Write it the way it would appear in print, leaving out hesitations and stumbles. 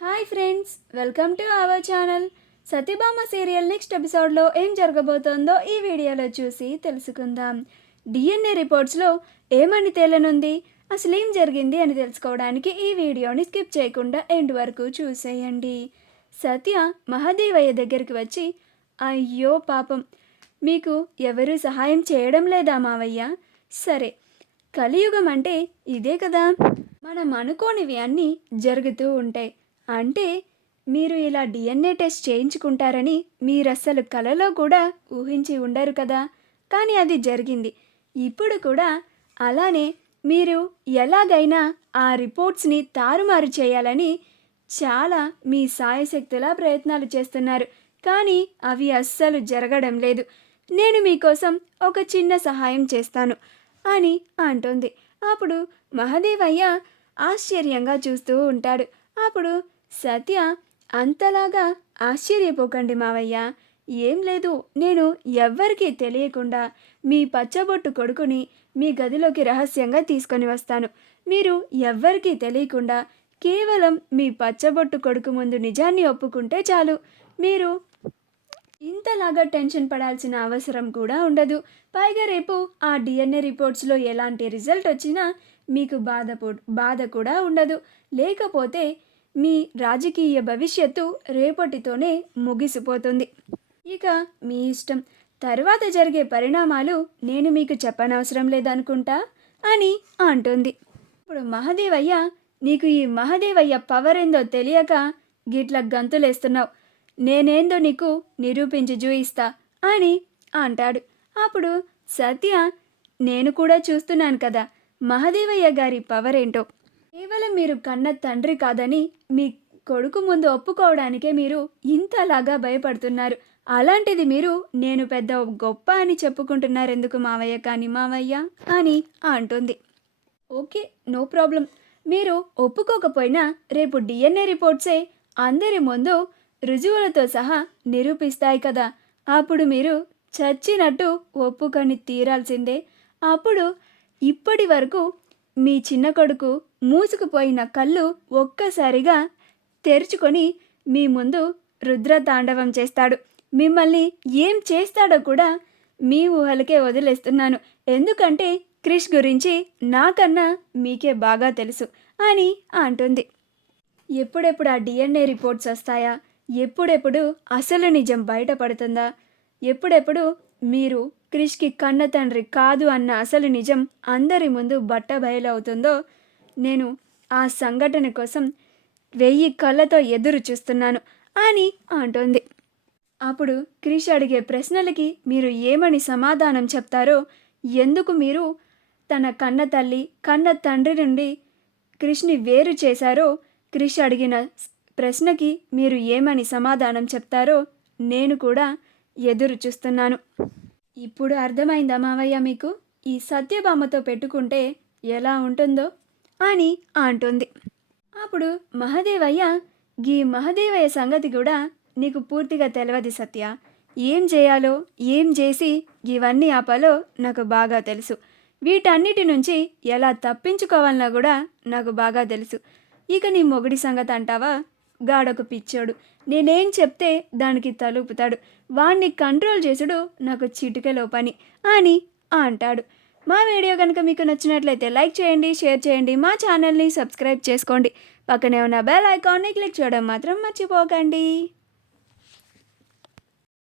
Hi friends, welcome to our channel. Satyabhama serial next ఎపిసోడ్లో ఏం జరగబోతోందో ఈ వీడియోలో చూసి తెలుసుకుందాం. డిఎన్ఏ రిపోర్ట్స్లో ఏమని తేలనుంది, అసలు ఏం జరిగింది అని తెలుసుకోవడానికి ఈ వీడియోని స్కిప్ చేయకుండా ఎండ్ వరకు చూసేయండి. సత్య మహాదేవయ్య దగ్గరికి వచ్చి, అయ్యో పాపం, మీకు ఎవరూ సహాయం చేయడం లేదా మావయ్య? సరే, కలియుగం అంటే ఇదే కదా, మనం అనుకోనివి అన్నీ జరుగుతూ ఉంటాయి. అంటే మీరు ఇలా డిఎన్ఏ టెస్ట్ చేయించుకుంటారని మీరస్సలు కలలో కూడా ఊహించి ఉండరు కదా, కానీ అది జరిగింది. ఇప్పుడు కూడా అలానే మీరు ఎలాగైనా ఆ రిపోర్ట్స్ని తారుమారు చేయాలని చాలా మీ సాయశక్తులా ప్రయత్నాలు చేస్తున్నారు, కానీ అవి అస్సలు జరగడం లేదు. నేను మీకోసం ఒక చిన్న సహాయం చేస్తాను అని అంటుంది. అప్పుడు మహదేవయ్య ఆశ్చర్యంగా చూస్తూ ఉంటాడు. అప్పుడు సత్య, అంతలాగా ఆశ్చర్యపోకండి మావయ్య, ఏం లేదు, నేను ఎవ్వరికీ తెలియకుండా మీ పచ్చబొట్టు కొడుకుని మీ గదిలోకి రహస్యంగా తీసుకొని వస్తాను. మీరు ఎవ్వరికీ తెలియకుండా కేవలం మీ పచ్చబొట్టు కొడుకు ముందు నిజాన్ని ఒప్పుకుంటే చాలు. మీరు ఇంతలాగా టెన్షన్ పడాల్సిన అవసరం కూడా ఉండదు. పైగా రేపు ఆ డిఎన్ఏ రిపోర్ట్స్లో ఎలాంటి రిజల్ట్ వచ్చినా మీకు బాధ కూడా ఉండదు. లేకపోతే మీ రాజకీయ భవిష్యత్తు రేపటితోనే ముగిసిపోతుంది. ఇక మీ ఇష్టం, తర్వాత జరిగే పరిణామాలు నేను మీకు చెప్పనవసరం లేదనుకుంటా అని అంటుంది. ఇప్పుడు మహదేవయ్య, నీకు ఈ మహదేవయ్య పవర్ ఏందో తెలియక గిట్ల గంతులేస్తున్నావు, నేనేందో నీకు నిరూపించి చూయిస్తా అని అంటాడు. అప్పుడు సత్య, నేను కూడా చూస్తున్నాను కదా మహదేవయ్య గారి పవర్ ఏంటో. కేవలం మీరు కన్న తండ్రి కాదని మీ కొడుకు ముందు ఒప్పుకోవడానికే మీరు ఇంతలాగా భయపడుతున్నారు. అలాంటిది మీరు నేను పెద్ద గొప్ప అని చెప్పుకుంటున్నారు ఎందుకు మావయ్య, కానీ మావయ్య అని అంటుంది. Okay, no problem. మీరు ఒప్పుకోకపోయినా రేపు డిఎన్ఏ రిపోర్ట్సే అందరి ముందు రుజువులతో సహా నిరూపిస్తాయి కదా, అప్పుడు మీరు చచ్చినట్టు ఒప్పుకొని తీరాల్సిందే. అప్పుడు ఇప్పటి వరకు మీ చిన్న కొడుకు మూసుకుపోయిన కళ్ళు ఒక్కసారిగా తెరుచుకొని మీ ముందు రుద్రతాండవం చేస్తాడు. మిమ్మల్ని ఏం చేస్తాడో కూడా మీ ఊహలకే వదిలేస్తున్నాను, ఎందుకంటే క్రిష్ గురించి నాకన్నా మీకే బాగా తెలుసు అని అంటుంది. ఎప్పుడెప్పుడు ఆ డిఎన్ఏ రిపోర్ట్స్ వస్తాయా, ఎప్పుడెప్పుడు అసలు నిజం బయటపడుతుందా, ఎప్పుడెప్పుడు మీరు క్రిష్కి కన్న తండ్రి కాదు అన్న అసలు నిజం అందరి ముందు బట్ట బయలవుతుందో, నేను ఆ సంఘటన కోసం 1000 కళ్ళతో ఎదురు చూస్తున్నాను అని అంటుంది. అప్పుడు క్రిష్ అడిగే ప్రశ్నలకి మీరు ఏమని సమాధానం చెప్తారో, ఎందుకు మీరు తన కన్న తల్లి కన్న తండ్రి నుండి క్రిష్ని వేరు చేశారో, క్రిష్ అడిగిన ప్రశ్నకి మీరు ఏమని సమాధానం చెప్తారో నేను కూడా ఎదురు చూస్తున్నాను. ఇప్పుడు అర్థమైందా మావయ్య మీకు, ఈ సత్యభామతో పెట్టుకుంటే ఎలా ఉంటుందో అని అంటుంది. అప్పుడు మహదేవయ్య, ఈ మహదేవయ్య సంగతి కూడా నీకు పూర్తిగా తెలియదు సత్య. ఏం చేయాలో ఏం చేసి ఇవన్నీ ఆపాలో నాకు బాగా తెలుసు. వీటన్నిటి నుంచి ఎలా తప్పించుకోవాలన్నా కూడా నాకు బాగా తెలుసు. ఇక నీ మొగుడి సంగతి అంటావా, గాడొక పిచ్చోడు, నేనేం చెప్తే దానికి తలుపుతాడు, వాణ్ణి కంట్రోల్ చేసుడు నాకు చిటికెలో పని అని అంటాడు. మా వీడియో కనుక మీకు నచ్చినట్లయితే లైక్ చేయండి, షేర్ చేయండి, మా ఛానల్ని సబ్స్క్రైబ్ చేసుకోండి, పక్కనే ఉన్న బెల్ ఐకాన్ని క్లిక్ చేయడం మాత్రం మర్చిపోకండి.